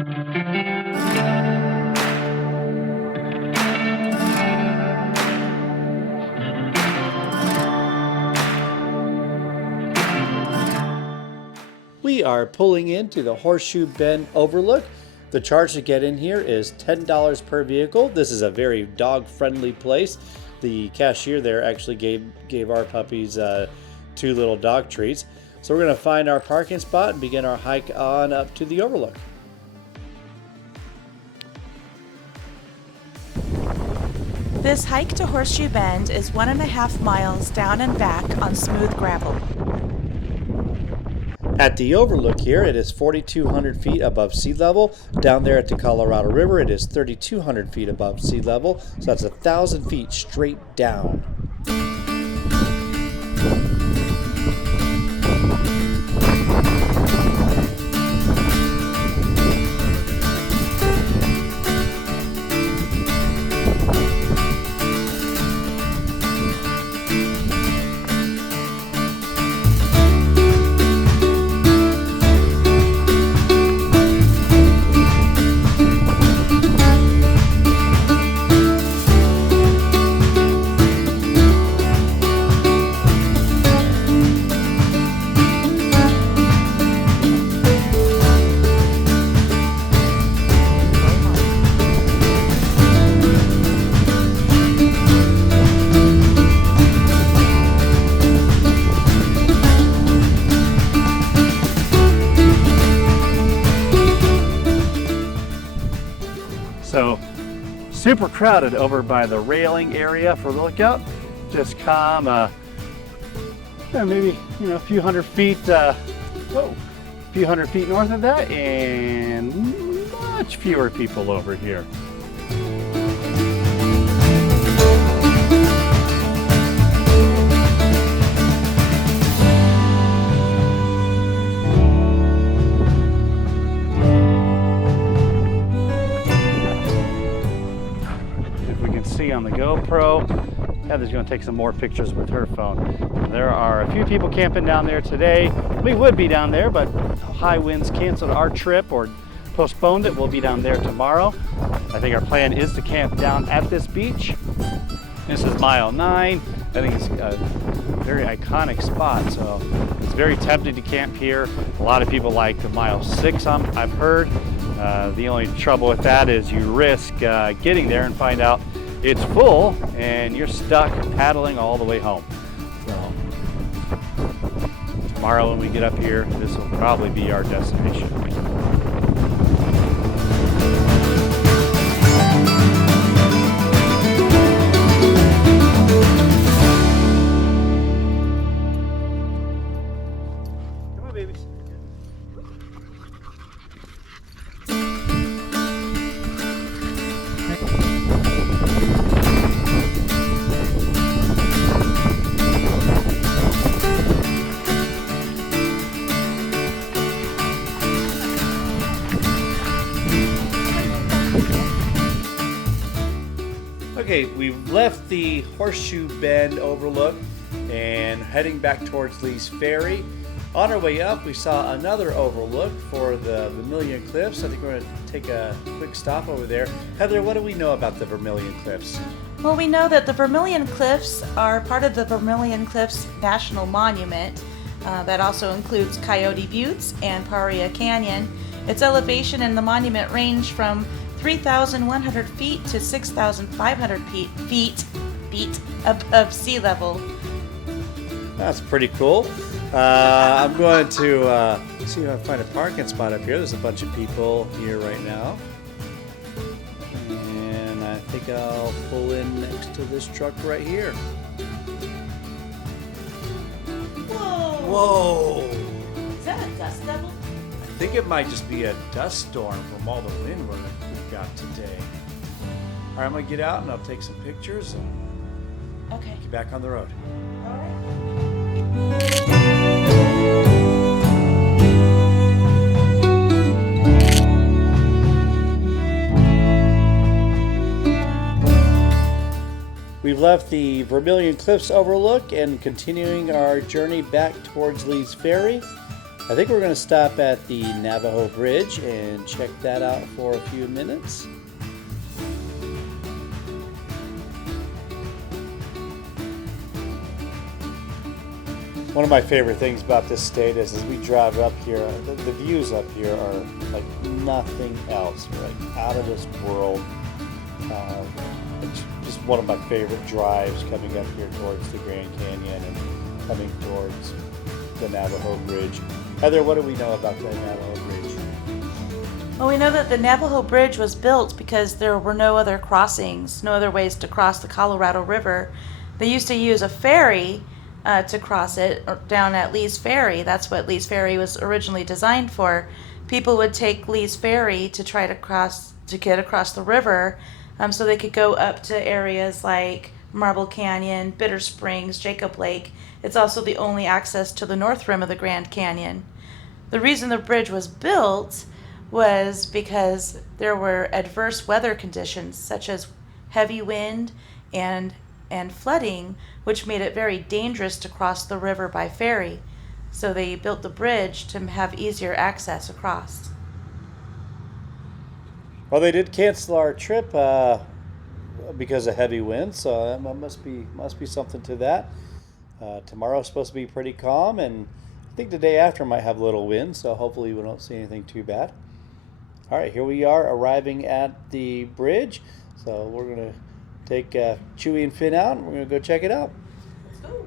We are pulling into the Horseshoe Bend Overlook. The charge to get in here is $10 per vehicle. This is a very dog-friendly place. The cashier there actually gave our puppies 2 little dog treats. So we're going to find our parking spot and begin our hike on up to the Overlook. This hike to Horseshoe Bend is 1.5 miles down and back on smooth gravel. At the Overlook here, it is 4,200 feet above sea level. Down there at the Colorado River, it is 3,200 feet above sea level. So that's 1,000 feet straight down. So super crowded over by the railing area for the lookout. Just come maybe a few hundred feet north of that, and much fewer people over here. On the GoPro, Heather's going to take some more pictures with her phone. There are a few people camping down there today. We would be down there, but high winds canceled our trip or postponed it. We'll be down there tomorrow. I think our plan is to camp down at this beach. This is mile 9. I think it's a very iconic spot, so it's very tempting to camp here. A lot of people like the mile 6, I've heard. The only trouble with that is you risk getting there and find out it's full and you're stuck paddling all the way home. So tomorrow when we get up here, this will probably be our destination. Come on, babies. Okay, we've left the Horseshoe Bend Overlook and heading back towards Lee's Ferry. On our way up, we saw another overlook for the Vermillion Cliffs. I think we're going to take a quick stop over there. Heather, what do we know about the Vermillion Cliffs? Well, we know that the Vermillion Cliffs are part of the Vermillion Cliffs National Monument. That also includes Coyote Buttes and Paria Canyon. Its elevation in the monument range from 3,100 feet to 6,500 feet above sea level. That's pretty cool. I'm going to see if I can find a parking spot up here. There's a bunch of people here right now. And I think I'll pull in next to this truck right here. Whoa! Is that a dust devil? I think it might just be a dust storm from all the wind we've got today. All right, I'm going to get out and I'll take some pictures and Okay. get back on the road. All right. We've left the Vermillion Cliffs Overlook and continuing our journey back towards Lee's Ferry. I think we're going to stop at the Navajo Bridge and check that out for a few minutes. One of my favorite things about this state is as we drive up here, the views up here are like nothing else, like out of this world. It's just one of my favorite drives coming up here towards the Grand Canyon and coming towards the Navajo Bridge. Heather, what do we know about the Navajo Bridge? Well, we know that the Navajo Bridge was built because there were no other crossings, no other ways to cross the Colorado River. They used to use a ferry to cross it down at Lee's Ferry. That's what Lee's Ferry was originally designed for. People would take Lee's Ferry to try to get across the river, so they could go up to areas like Marble Canyon, Bitter Springs, Jacob Lake. It's also the only access to the north rim of the Grand Canyon. The reason the bridge was built was because there were adverse weather conditions such as heavy wind and flooding, which made it very dangerous to cross the river by ferry. So they built the bridge to have easier access across. Well, they did cancel our trip because of heavy winds, so that must be something to that. Tomorrow's supposed to be pretty calm, and I think the day after might have a little wind, so hopefully we don't see anything too bad. All right, here we are arriving at the bridge, so we're going to take Chewy and Finn out, and we're going to go check it out. Let's go.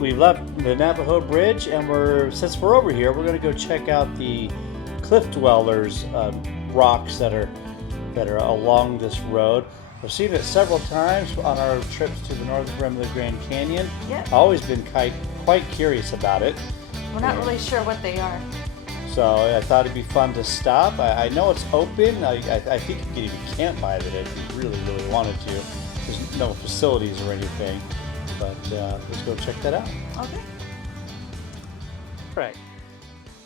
We've left the Navajo Bridge, and since we're over here, we're going to go check out the Cliff Dwellers rocks that are along this road. We've seen it several times on our trips to the northern rim of the Grand Canyon. Yep. I've always been quite curious about it. We're not really sure what they are. So I thought it'd be fun to stop. I know it's open. I think you could even camp by it if you really, really wanted to. There's no facilities or anything. But let's go check that out. Okay. Right.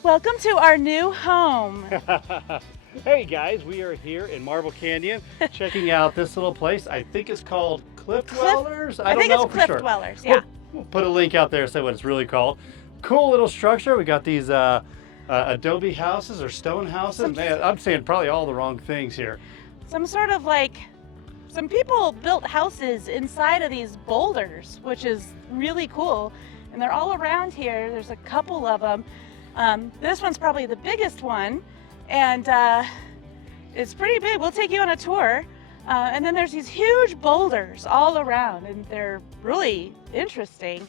Welcome to our new home. Hey guys, we are here in Marble Canyon checking out this little place. I think it's called Cliff Dwellers. I think it's Cliff Dwellers, yeah. We'll put a link out there to say what it's really called. Cool little structure. We got these adobe houses or stone houses. Man, I'm saying probably all the wrong things here. Some people built houses inside of these boulders, which is really cool. And they're all around here. There's a couple of them. This one's probably the biggest one. And it's pretty big. We'll take you on a tour. And then there's these huge boulders all around, and they're really interesting.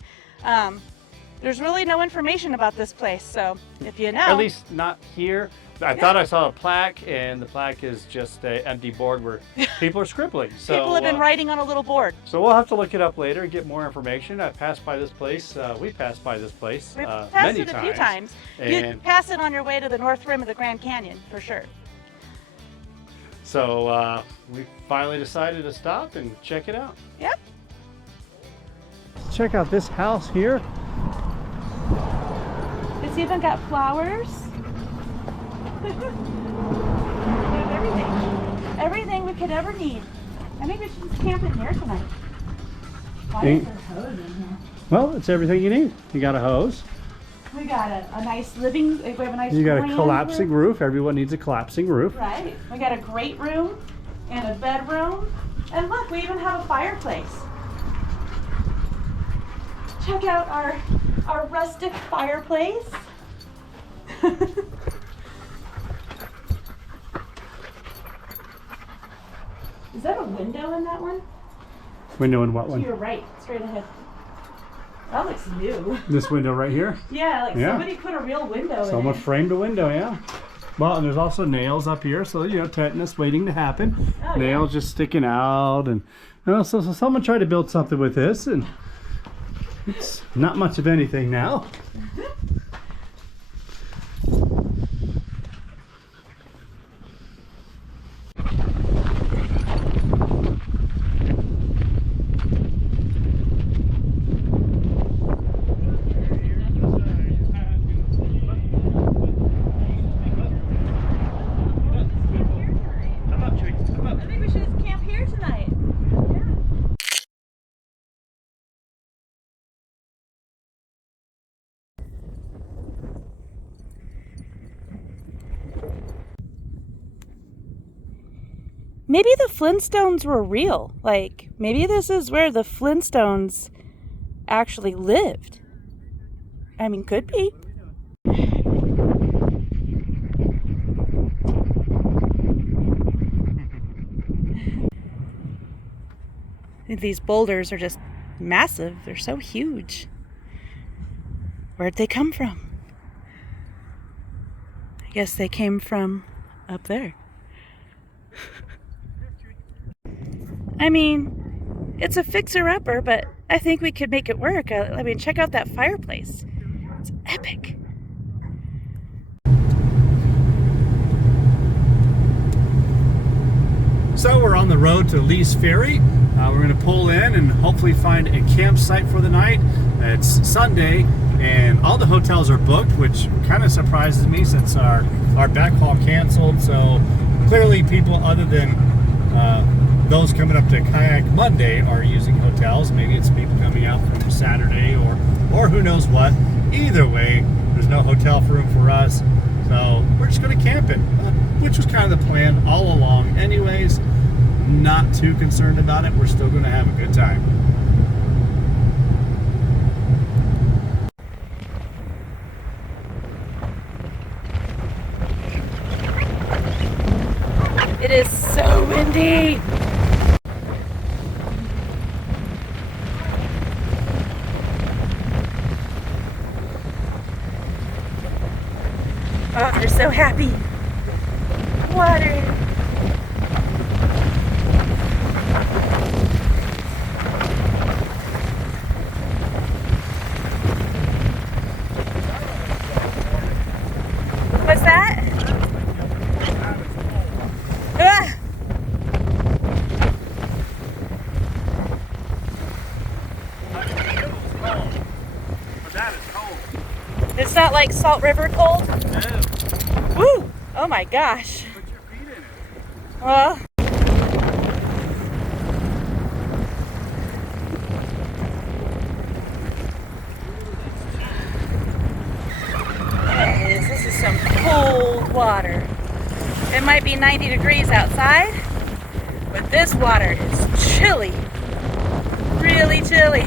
There's really no information about this place, so if you know. At least not here. I thought I saw a plaque, and the plaque is just an empty board where people are scribbling. So, people have been writing on a little board. So we'll have to look it up later and get more information. I've passed by this place. We passed by this place We've passed many it a times. few times. You pass it on your way to the north rim of the Grand Canyon, for sure. So we finally decided to stop and check it out. Yep. Check out this house here. It's even got flowers. We have everything. Everything we could ever need. I think we should just camp in here tonight. Why is there hose in here? Well, it's everything you need. You got a hose. We got a nice living, we have a nice You got a grand collapsing roof. Everyone needs a collapsing roof. Right. We got a great room and a bedroom. And look, we even have a fireplace. Check out our rustic fireplace. Is that a window in that one? Window in what To one? your right, straight ahead. That looks new. This window right here? Yeah, like Yeah. somebody put a real window Someone in it. framed a window, yeah. Well, and there's also nails up here, so you know, tetanus waiting to happen. Oh, Nails just sticking out, and you know, so someone tried to build something with this, and it's not much of anything now. I think we should just camp here tonight. Maybe the Flintstones were real. Like, maybe this is where the Flintstones actually lived. I mean, could be. These boulders are just massive. They're so huge. Where'd they come from? I guess they came from up there. I mean, it's a fixer-upper, but I think we could make it work. I mean, check out that fireplace. It's epic. So we're on the road to Lee's Ferry. We're going to pull in and hopefully find a campsite for the night. It's Sunday and all the hotels are booked, which kind of surprises me since our backhaul canceled. So clearly people other than those coming up to Kayak Monday are using hotels. Maybe it's people coming out from Saturday or who knows what. Either way, there's no hotel room for us. So we're just going to camp it, which was kind of the plan all along anyways. Not too concerned about it. We're still going to have a good time. It is so windy. Oh, they're so happy. Water. What's that? Ah! It's not like Salt River cold? No. Woo! Oh my gosh. Put your feet in it. Well. This is some cold water. It might be 90 degrees outside, but this water is chilly. Really chilly.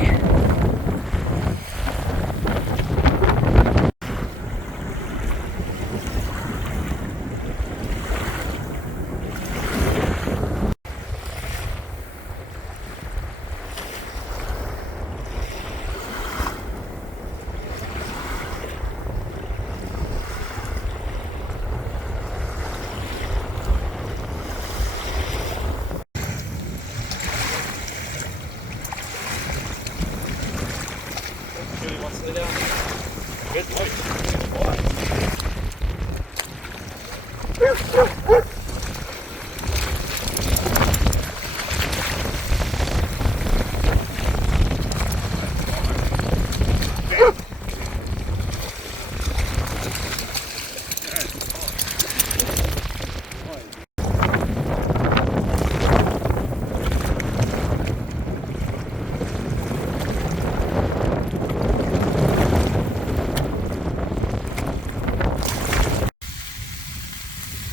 Good boy.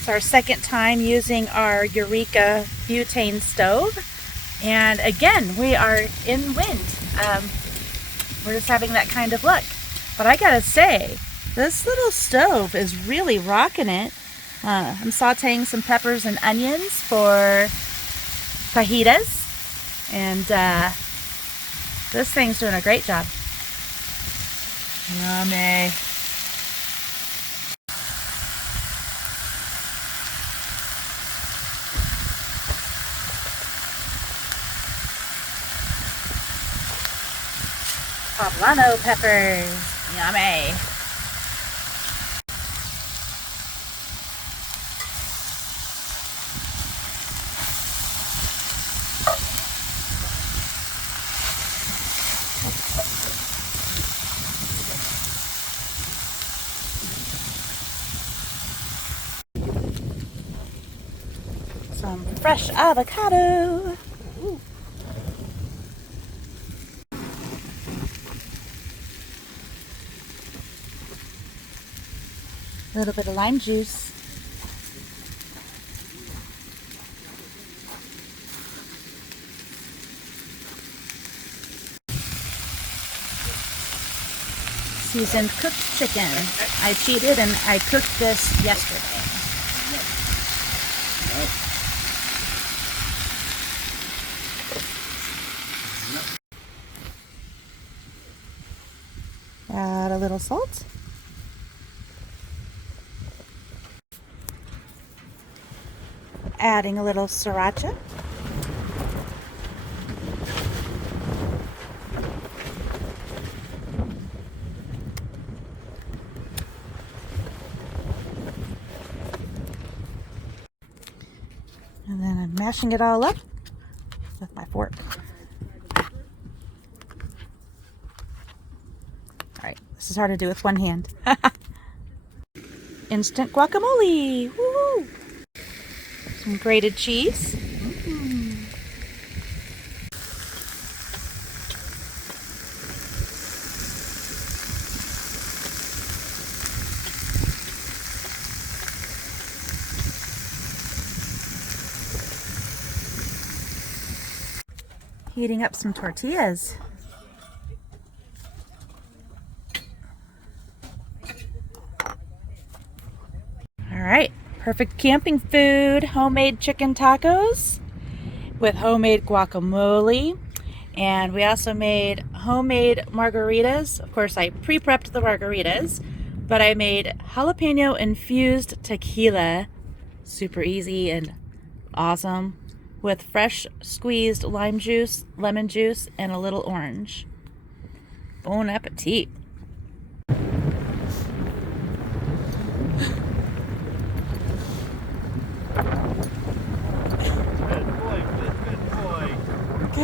It's our second time using our Eureka butane stove. And again, we are in wind. We're just having that kind of luck. But I gotta say, this little stove is really rocking it. I'm sauteing some peppers and onions for fajitas. And this thing's doing a great job. Yummy. Poblano peppers. Yummy. Some fresh avocado. Ooh. A little bit of lime juice. Seasoned cooked chicken. I cheated and I cooked this yesterday. Add a little salt. Adding a little sriracha. And then I'm mashing it all up with my fork. Alright, this is hard to do with one hand. Instant guacamole! Woo! Some grated cheese. Heating up some tortillas. All right, perfect camping food. Homemade chicken tacos with homemade guacamole. And we also made homemade margaritas. Of course, I pre-prepped the margaritas, but I made jalapeno infused tequila. Super easy and awesome. With fresh squeezed lime juice, lemon juice, and a little orange. Bon appetit.